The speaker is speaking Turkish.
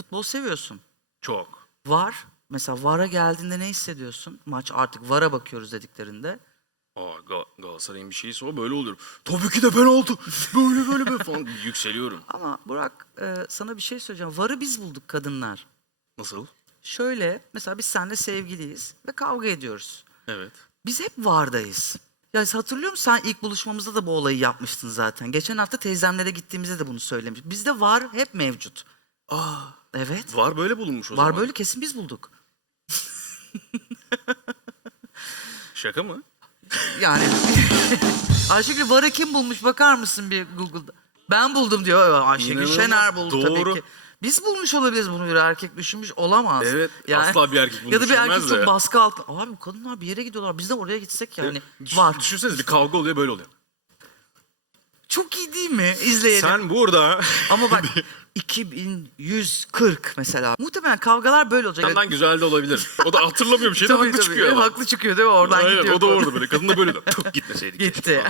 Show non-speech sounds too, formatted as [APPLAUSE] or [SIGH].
futbol seviyorsun. Çok. Var. Mesela VAR'a geldiğinde ne hissediyorsun? Maç artık VAR'a bakıyoruz dediklerinde. Aa Ga- Galatasaray'ın bir şeyse o böyle oluyor. Tabii ki de penaltı. Böyle böyle böyle falan [LAUGHS] yükseliyorum. Ama Burak e, sana bir şey söyleyeceğim. VAR'ı biz bulduk kadınlar. Nasıl? Şöyle mesela biz seninle sevgiliyiz ve kavga ediyoruz. Evet. Biz hep VAR'dayız. Ya hatırlıyor musun sen ilk buluşmamızda da bu olayı yapmıştın zaten. Geçen hafta teyzemlere gittiğimizde de bunu söylemiş. Bizde VAR hep mevcut. Aa, Evet. var böyle bulunmuş o Var zaman. böyle kesin biz bulduk. [LAUGHS] Şaka mı? Yani [LAUGHS] Ayşegül VAR'ı kim bulmuş bakar mısın bir Google'da? Ben buldum diyor. Ayşegül İnanılmaz. Şener buldu Doğru. tabii ki. Biz bulmuş olabiliriz bunu bir erkek düşünmüş olamaz. Evet, asla bir erkek bunu Ya da bir erkek düşünmez çok de. baskı altında. Abi bu kadınlar bir yere gidiyorlar. Biz de oraya gitsek yani. Düş- Var. Düşünsenize bir kavga oluyor böyle oluyor. Çok iyi değil mi? İzleyelim. Sen burada Ama bak [LAUGHS] 2140 mesela. Muhtemelen kavgalar böyle olacak. senden güzel de olabilir. O da hatırlamıyor bir şey de Tabii, haklı tabii. çıkıyor. Haklı çıkıyor değil mi? Oradan Aynen, gidiyor. o da orada böyle. Kadın da böyle. Tuh, gitmeseydik. Gitti.